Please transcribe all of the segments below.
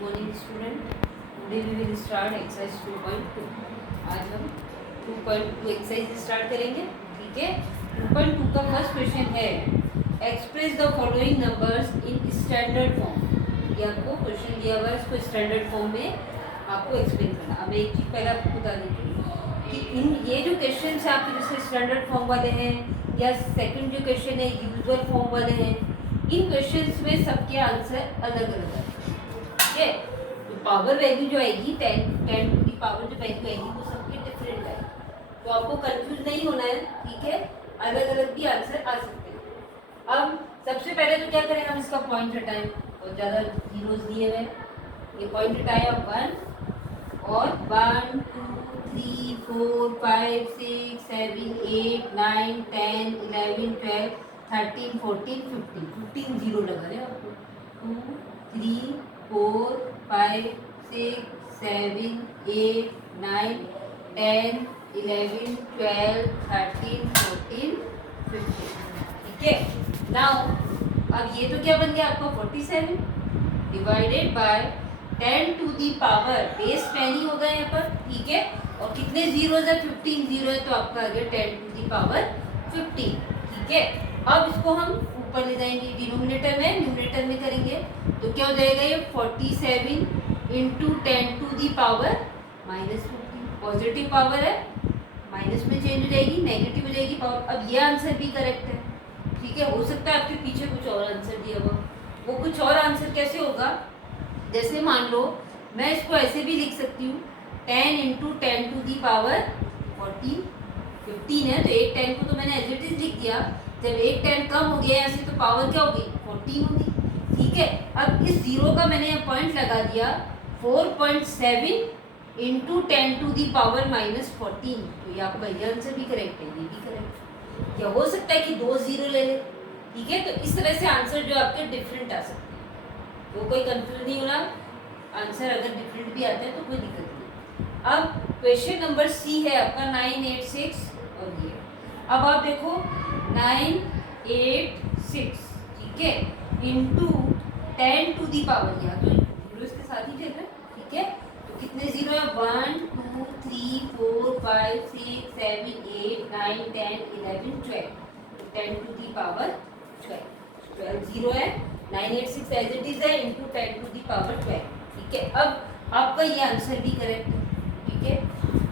Morning student, today we will start exercise 2.2। आज हम 2.2 exercise start करेंगे। ठीक है, 2.2 का फर्स्ट क्वेश्चन है express the following numbers in standard form. ये आपको क्वेश्चन दिया हुआ है, इसको स्टैंडर्ड फॉर्म में आपको एक्सप्लेन करना। अब एक चीज़ पहले आपको बता देती हूँ कि इन ये जो क्वेश्चन है आपके जैसे स्टैंडर्ड फॉर्म वाले हैं या सेकंड जो क्वेश्चन है यूजुअल फॉर्म वाले हैं, इन क्वेश्चंस में सबके आंसर अलग अलग है। ठीक है, तो पावर वैल्यू जो आएगी 10 टू दी पावर जो वैल्यू आएगी वो सबके डिफरेंट है, तो आपको कंफ्यूज नहीं होना है। ठीक है, अलग अलग भी आंसर आ सकते हैं। अब सबसे पहले तो क्या करें, हम इसका पॉइंट हटाएं। और ज़्यादा जीरोस दिए हुए, ये पॉइंट हटाया 1 और 1 2 3 4 5 6 7 8 9 10 11 12 13 14 15 जीरो लगा रहे आपको। 2 3 4 5 6 7 8 9 10 11 12 13 14 15। ठीक है, नाउ अब ये तो क्या बन गया आपका 47 divided by 10 to the power base 10 ही होगा यहाँ पर। ठीक है, और कितने जीरोज है, 15 जीरो है, तो आपका आ गया 10 टू दी पावर 15। ठीक है, अब इसको हम ऊपर ले जाएंगे डिनोमिनेटर में, न्यूमरेटर में करेंगे तो क्या हो जाएगा, ये 47 into 10 to the power -15। Positive power है, माइनस में चेंज हो जाएगी, नेगेटिव हो जाएगी पावर। अब ये आंसर भी करेक्ट है। ठीक है, हो सकता है आपके पीछे कुछ और आंसर दिया हुआ, वो कुछ और आंसर कैसे होगा, जैसे मान लो मैं इसको ऐसे भी लिख सकती हूँ 10 इंटू 10 टू दी पावर 15 है, तो एक 10 को तो मैंने एज इट इज लिख दिया। जब एक 10 कम हो गया यहाँ से तो पावर क्या होगी, 14 होगी। ठीक है, अब इस जीरो का मैंने यहाँ पॉइंट लगा दिया 4.7 इंटू 10 टू दी पावर -14, तो ये आपका ये आंसर भी करेक्ट है, ये भी करेक्ट है। क्या हो सकता है कि 2 जीरो ले ले। ठीक है, तो इस तरह से आंसर जो आपके डिफरेंट आ सकते हैं, तो कोई कंफ्यूज नहीं होना। आंसर अगर डिफरेंट भी आता है तो कोई दिक्कत नहीं। अब क्वेश्चन नंबर सी है आपका 986, और ये अब आप देखो 986, ठीक है, इंटू 10 टू दी पावर, या तो जीरो इसके साथ ही चल रहा है। ठीक है, तो कितने जीरो है, 1 2 3 4 5 6 7 8 9 10 11 12, 10 टू दी पावर 12 जीरो है। 986 एज इट इज है इंटू 10 टू दी पावर 12। ठीक है, अब आपका ये आंसर भी करेक्ट है। ठीक है,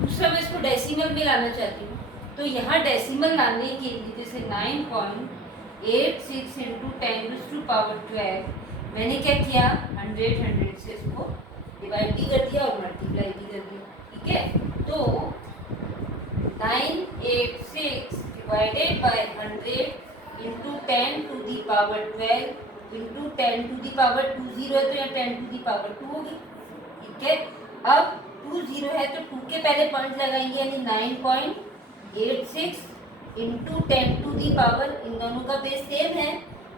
दूसरा मैं इसको डेसिमल में लाना चाहती हूँ, तो यहाँ डेसिमल लाने के लिए जैसे 9.86 इंटू 10 टू पावर 12, मैंने क्या किया 100 से इसको डिवाइड भी कर दिया और मल्टीप्लाई भी कर दिया। ठीक है, तो 986 divided by 100 into 10 to the power 12 into 10 to the power 2 zero है, तो यहाँ 10 टू दी पावर 2 होगी। ठीक है, अब 2 जीरो है तो 2 के पहले पॉइंट लगाएंगे, यानी 9.86 इंटू 10 टू दी पावर, इन दोनों का बेस सेम है,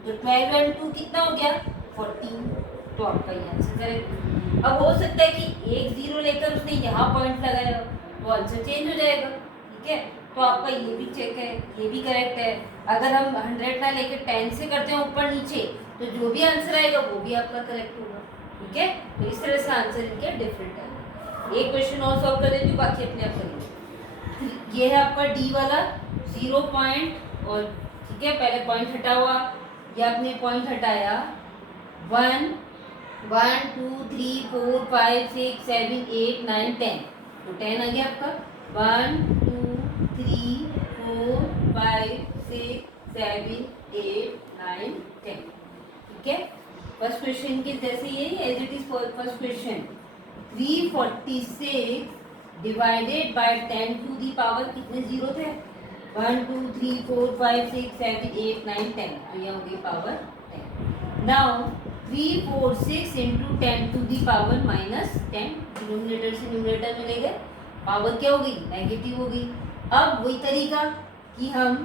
तो 12 एंड 2 कितना हो गया 14, तो आपका ये आंसर करेक्ट। अब हो सकता है कि एक जीरो लेकर उसने यहाँ पॉइंट लगाया तो आंसर चेंज हो जाएगा। ठीक है, तो आपका ये भी चेक है, ये भी करेक्ट है। अगर हम 100 ना लेकर 10 से करते हैं ऊपर नीचे, तो जो भी आंसर आएगा वो भी आपका करेक्ट होगा। ठीक है, तो इस तरह से आंसर इनके डिफरेंट है। एक क्वेश्चन और सॉल्व कर देती हूँ, बाकी अपने आप करेंगे। ये है आपका डी वाला 0 पॉइंट, और ठीक है पहले पॉइंट हटा हुआ, ये आपने पॉइंट हटाया 1 1 2 3 4 5 6 7 8 9 10, तो 10 आ गया आपका। 1 2 3 4 5 6 7 8 9 10। ठीक है, फर्स्ट क्वेश्चन के जैसे यही as it is first question. 346 divided by 10 to the power, कितने जीरो थे, 1 2 3 4 5 6 7 8 9 10, तो यह होगी power 10। Now 346 into 10 to the power -10, denominator से न्यूमरेटर में ले गए, पावर क्या होगी, नेगेटिव होगी। अब वही तरीका कि हम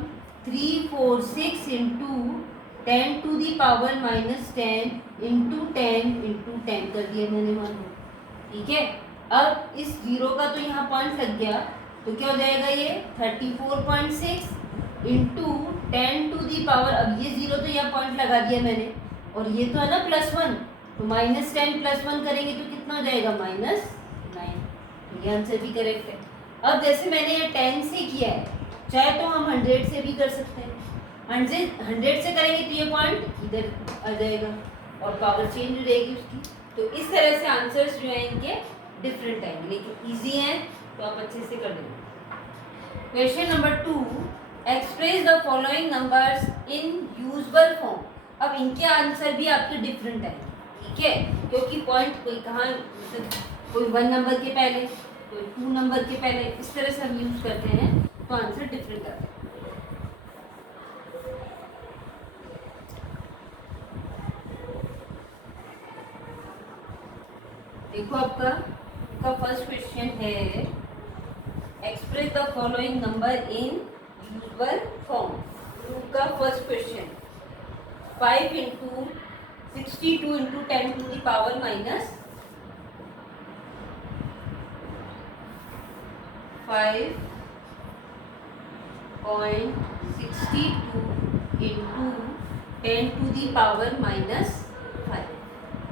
346 into 10 to the power -10 into 10 कर दिया मैंने, मान लो। ठीक है, अब इस जीरो का तो यहाँ पॉइंट लग गया, तो क्या हो जाएगा ये 34.6 इंटू 10 टू दी पावर, अब ये जीरो तो यहाँ पॉइंट लगा दिया मैंने, और ये तो है ना +1, तो -10 + 1 करेंगे तो कितना हो जाएगा -9। तो ये आंसर भी करेक्ट है। अब जैसे मैंने ये 10 से किया है, चाहे तो हम 100 से भी कर सकते हैं। 100 से करेंगे तो ये पॉइंट इधर आ जाएगा और पावर चेंज हो जाएगी उसकी। तो इस तरह से आंसर्स जो हैं इनके डिफरेंट आएंगे, लेकिन इजी हैं तो आप अच्छे से कर लेंगे। Question number 2, express the following numbers in usual form. अब इनके आंसर भी आपके डिफरेंट है, ठीक है, क्योंकि पॉइंट कोई कहाँ, कोई 1 नंबर के पहले, कोई 2 नंबर के पहले, इस तरह से हम यूज करते हैं तो आंसर डिफरेंट आता है। देखो आपका फर्स्ट क्वेश्चन है, express the following number in usual form. का first question 5 × 62 × 10 to the power minus 5.62 × 10 to the power -5।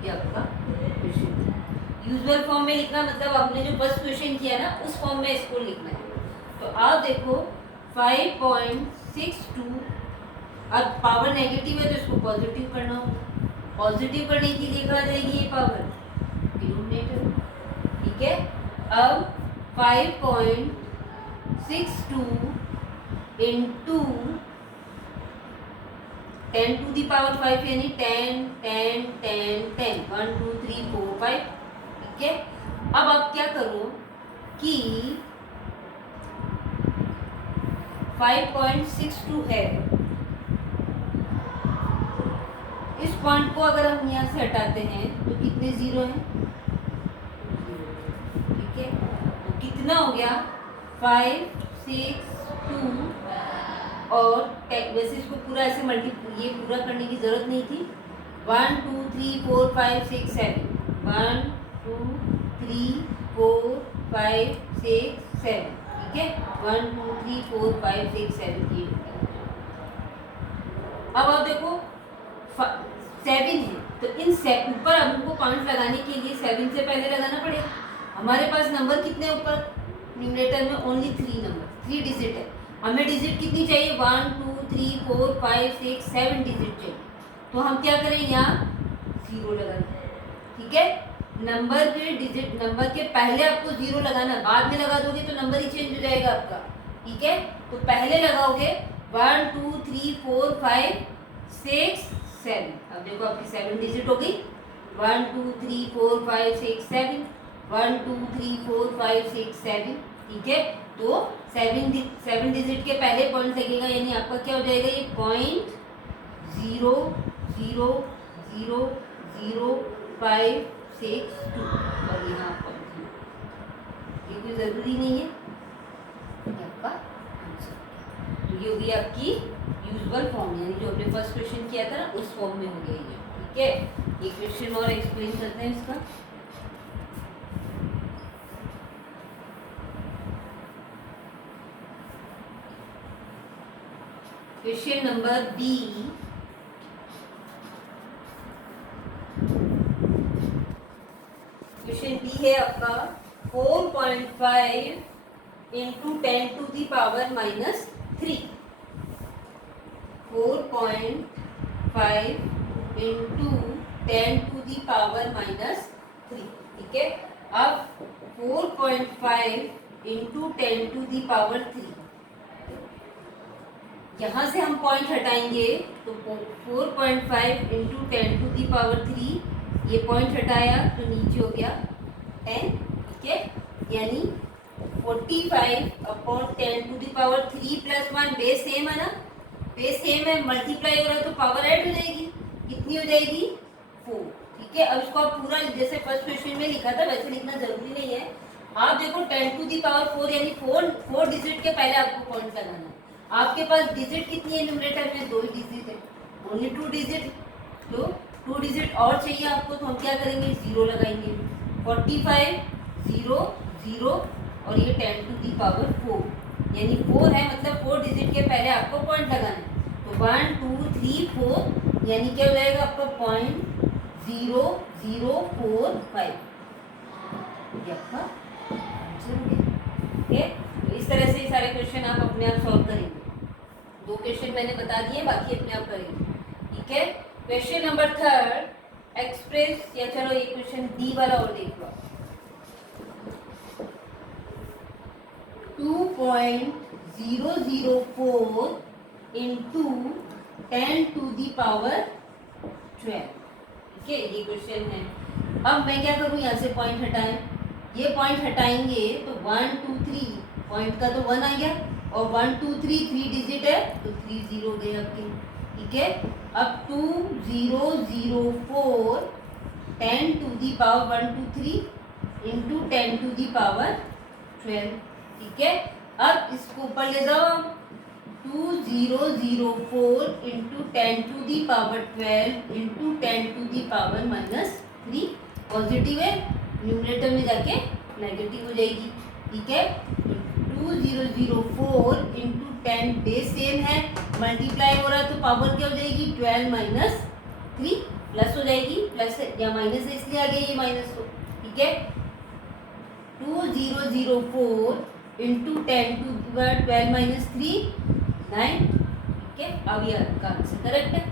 ये आपका क्वेश्चन है। यूजुअल फॉर्म में लिखना मतलब आपने जो फर्स्ट क्वेश्चन किया ना उस फॉर्म में इसको लिखना है। तो आप देखो 5.62, अब पावर नेगेटिव है तो इसको पॉजिटिव करना होगा। पॉजिटिव करने के लिए कहा जाएगी ये पावर डिनोमिनेटर, ठीक है। अब 5.62 into 10 to the power 5 यानी 10 10 10 10 1 2 3 4 5, ठीक है। अब आप क्या करो कि 5.62 है, इस पॉइंट को अगर हम यहाँ से हटाते हैं तो कितने जीरो हैं, ठीक है। तो कितना हो गया 5 6 2 और वैसे इसको पूरा ऐसे ये पूरा करने की जरूरत नहीं थी। 1 2 3 4 5 6 7 1 2 3 4 5 6 7, ठीक है। 1 2 3 4 5 6 7 8। अब आप देखो 7 है तो इन ऊपर अब हमको पॉइंट लगाने के लिए 7 से पहले लगाना पड़ेगा। हमारे पास नंबर कितने ऊपर न्यूमरेटर में ओनली 3 नंबर, 3 डिजिट है। हमें डिजिट कितनी चाहिए 1 2 3 4 5 6 7 डिजिट चाहिए। तो हम क्या करें यहाँ 0 लगाएंगे, ठीक है। नंबर के डिजिट, नंबर के पहले आपको 0 लगाना, बाद में लगा दोगे तो नंबर ही चेंज हो जाएगा आपका, ठीक है। तो पहले लगाओगे 1 2 3 4 5 6 7। अब देखो आपकी 7 डिजिट हो गई 1 2 3 4 5 6 7 1 2 3 4 5 6 7, ठीक है। तो 7 डिजिट के पहले पॉइंट लगेगा, यानी आपका क्या हो जाएगा ये 0.0000562 और यहाँ आपका ये कोई ज़रूरी नहीं है, आपका आंसर। तो ये होगी आपकी यूजुअल फॉर्म, यानी जो हमने फर्स्ट क्वेश्चन किया था ना उस फॉर्म में हो गया ये, ठीक है। ये क्वेश्चन और एक्सप्लेन करते हैं इसका। Question number B, question B है आपका 4.5 × 10 to the power -3। 4.5 × 10 to the power -3, ठीक है। अब 4.5 × 10 to the power 3, यहाँ से हम पॉइंट हटाएंगे तो 4.5 × 10 to the power 3, ये पॉइंट हटाया तो नीचे हो गया 10, ठीक है। यानी 45/10 to the power 3 + 1, base same है ना, बेस सेम है, मल्टीप्लाई हो रहा है तो पावर ऐड हो जाएगी, कितनी हो जाएगी 4, ठीक है। अब इसको आप पूरा जैसे फर्स्ट क्वेश्चन में लिखा था वैसे लिखना जरूरी नहीं है। आप देखो 10 to the power 4 यानी 4 डिजिट के पहले आपको पॉइंट लगाना है। आपके पास डिजिट कितनी है न्यूमरेटर में, 2 डिजिट है, ओनली 2 डिजिट। तो 2 डिजिट और चाहिए आपको, तो हम क्या करेंगे 0 लगाएंगे। 45 0 0 और ये 10 to the power 4 यानी 4 है, मतलब 4 डिजिट के पहले आपको पॉइंट लगाना है। तो 1 2 3 4 यानी क्या हो जाएगा आपका 0.0045 ये आपका आंसर हो गया। ठीक है, तो इस तरह से ये सारे क्वेश्चन आप अपने आप सॉल्व करेंगे। 2 क्वेश्चन मैंने बता दिए, बाकी अपने आप करेंगे। ठीक है, क्वेश्चन नंबर 3 एक्सप्रेस, या चलो ये क्वेश्चन डी वाला और देख लो। 2.004 इंटू 10 to the power 12। ठीक है, ये क्वेश्चन है। अब मैं क्या करूँ, यहाँ से पॉइंट हटाएं, ये पॉइंट हटाएंगे तो 1 2 3 पॉइंट का तो 1 आ गया, और 1 2 3 3 डिजिट है तो 3 0 गए आपके। ठीक है, अब 2004 10 to the power 1 2 3 into 10 to the power 12। ठीक है, अब इसको ऊपर ले जाओ, 2004 into 10 to the power 12 into 10 to the power -3। Positive है, न्यूमरेटर में जाके नेगेटिव हो जाएगी। ठीक है, 2004 इंटू 10 बेस सेम है, मल्टीप्लाई हो रहा है तो पावर क्या हो जाएगी 12 -3 प्लस हो जाएगी, प्लस या माइनस है इसलिए आ गया ये माइनस को। ठीक है, 2004 इंटू 10 to the power 12 -3 9। ठीक है, अब ये आपका आंसर करेक्ट है,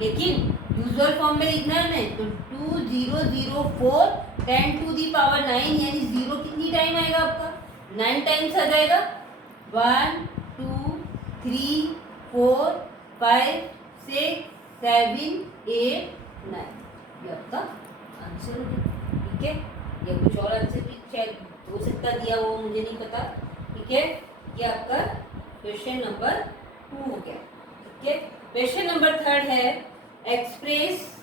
लेकिन यूजुअल फॉर्म में लिखना है हमें, तो 2004 10 to the power 9 यानी 0 कितनी टाइम आएगा आपका 9 टाइम्स आ जाएगा, 1 2 3 4 5 6 7 8 9 ये आपका आंसर हो गया। ठीक है, या कुछ और आंसर भी शायद हो सकता दिया वो मुझे नहीं पता। ठीक है, ये आपका क्वेश्चन नंबर 2 हो गया। ठीक है, क्वेश्चन नंबर 3 है express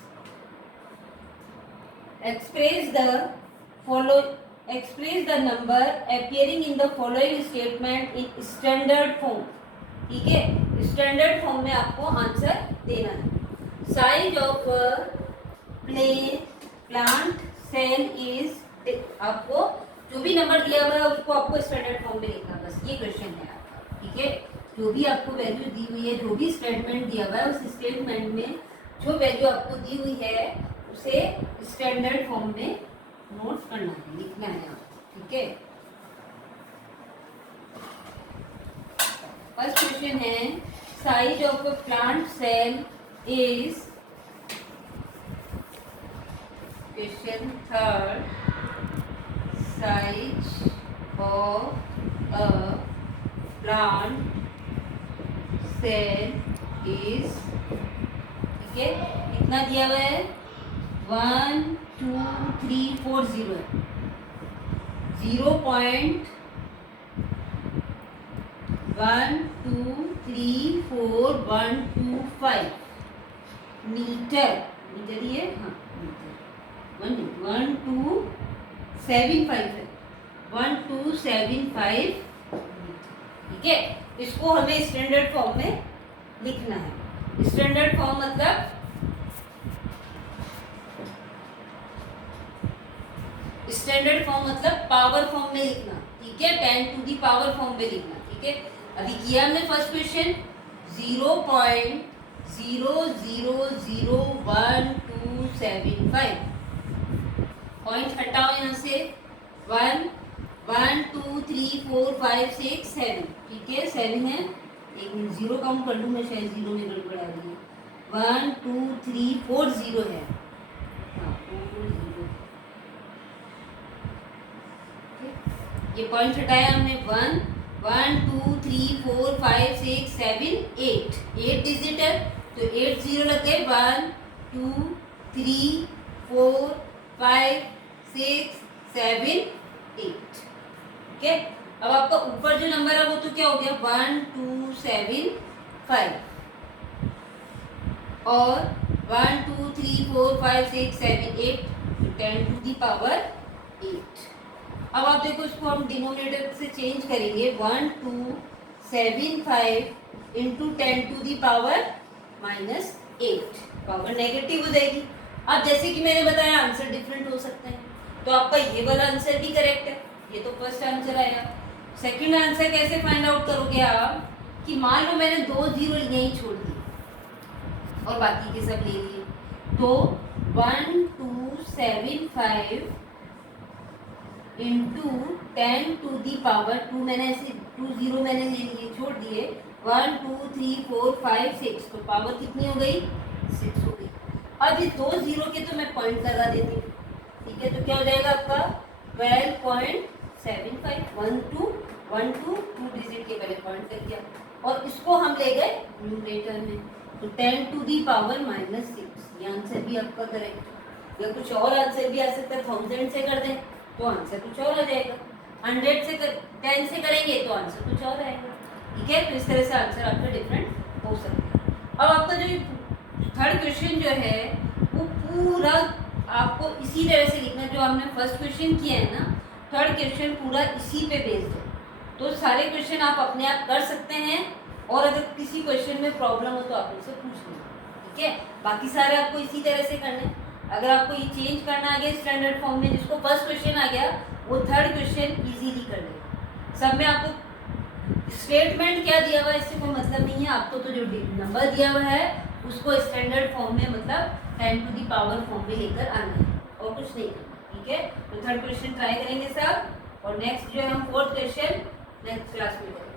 the number appearing in the following statement in standard form। ठीक है, स्टैंडर्ड फॉर्म में आपको आंसर देना है। Size of plant cell is, आपको जो भी नंबर दिया हुआ है उसको आपको स्टैंडर्ड फॉर्म में लिखना, बस ये क्वेश्चन है आपका। ठीक है, जो भी आपको वैल्यू दी हुई है, जो भी स्टेटमेंट दिया हुआ है, उस स्टेटमेंट में जो वैल्यू आपको दी हुई है उसे स्टैंडर्ड फॉर्म में नोट करना है, लिखना है आपको। ठीक है, फर्स्ट क्वेश्चन है size of a plant cell is, question 3 size of a plant cell is. ठीक है, कितना दिया हुआ है 1 2 3 4 0 है, 0.1234 मीटर, मीटर ये, हाँ मीटर, 1275 है, 1275 मीटर। ठीक है, इसको हमें स्टैंडर्ड फॉर्म में लिखना है। स्टैंडर्ड फॉर्म मतलब पावर फॉर्म में लिखना। ठीक है, 10 to the पावर फॉर्म में लिखना। ठीक है, अभी किया हमने फर्स्ट क्वेश्चन 0.000125, पॉइंट हटाओ यहाँ से, 1 1 2 3 4 5 6 7। ठीक है, 7 है, एक मिनट जीरो काउंट कर लूँ मैं, शायद जीरो में गड़बड़ आ रही है। 1 2 3 4 0 है, हाँ 4 0। ये पॉइंट हटाया हमने, 1 1 2 3 4 5 6 7 8 डिजिट है तो 8 0 लग गए, 1 2 3 4 5 6 7 8। ठीक है, अब आपका ऊपर जो नंबर है वो तो क्या हो गया 1275, और 1 2 3 4 5 6 7 8 10 to the power 8। अब आप देखो इसको हम डिनोमिनेटर से चेंज करेंगे, 1275 into 10 to the power -8, power negative हो जाएगी। अब जैसे कि मैंने बताया आंसर डिफरेंट हो सकते हैं, तो आपका ये वाला आंसर भी करेक्ट है, ये तो फर्स्ट आंसर आएगा। सेकंड आंसर कैसे फाइंड आउट करोगे आप, कि मान लो मैंने 2 0 यहीं छोड़ दिए और बाकी के सब ले लिए, तो 1275 इंटू 10 टू दी पावर 2, मैंने ऐसे 2 जीरो मैंने ले लिए छोड़ दिए, 1 2 3 4 5 6, तो पावर कितनी हो गई 6 हो गई। अब ये 2 जीरो के तो मैं पॉइंट लगा देती हूँ, ठीक है, तो क्या हो जाएगा आपका 12.75, 1 2 2 डिजिट के पहले पॉइंट कर दिया, और इसको हम ले गए न्यूमरेटर में, तो 10 टू दी पावर -6, ये आंसर भी आपका करेक्ट। या कुछ और आंसर भी आ सकता है, 1000 से कर दें तो आंसर कुछ और आ जाएगा, 100 से 10 से करेंगे तो आंसर कुछ और आएगा, ठीक है। तो इस तरह से आंसर आपका डिफरेंट हो सकता है। अब आपका जो थर्ड क्वेश्चन जो है वो पूरा आपको इसी तरह से लिखना जो हमने फर्स्ट क्वेश्चन किया है ना, थर्ड क्वेश्चन पूरा इसी पे बेस्ड है। तो सारे क्वेश्चन आप अपने आप कर सकते हैं, और अगर किसी क्वेश्चन में प्रॉब्लम हो तो आप मुझसे पूछ लें, ठीक है। बाकी सारे आपको इसी तरह से करने हैं। अगर आपको ये चेंज करना आ गया स्टैंडर्ड फॉर्म में, जिसको फर्स्ट क्वेश्चन आ गया वो थर्ड क्वेश्चन इजीली कर लेगा। सब में आपको स्टेटमेंट क्या दिया हुआ है इससे कोई मतलब नहीं है, आपको तो जो नंबर दिया हुआ है उसको स्टैंडर्ड फॉर्म में मतलब 10 टू दी पावर फॉर्म में लेकर आना है, और कुछ नहीं करना, ठीक है। तो थर्ड क्वेश्चन ट्राई करेंगे सब, और नेक्स्ट जो है हम फोर्थ क्वेश्चन नेक्स्ट क्लास में करेंगे।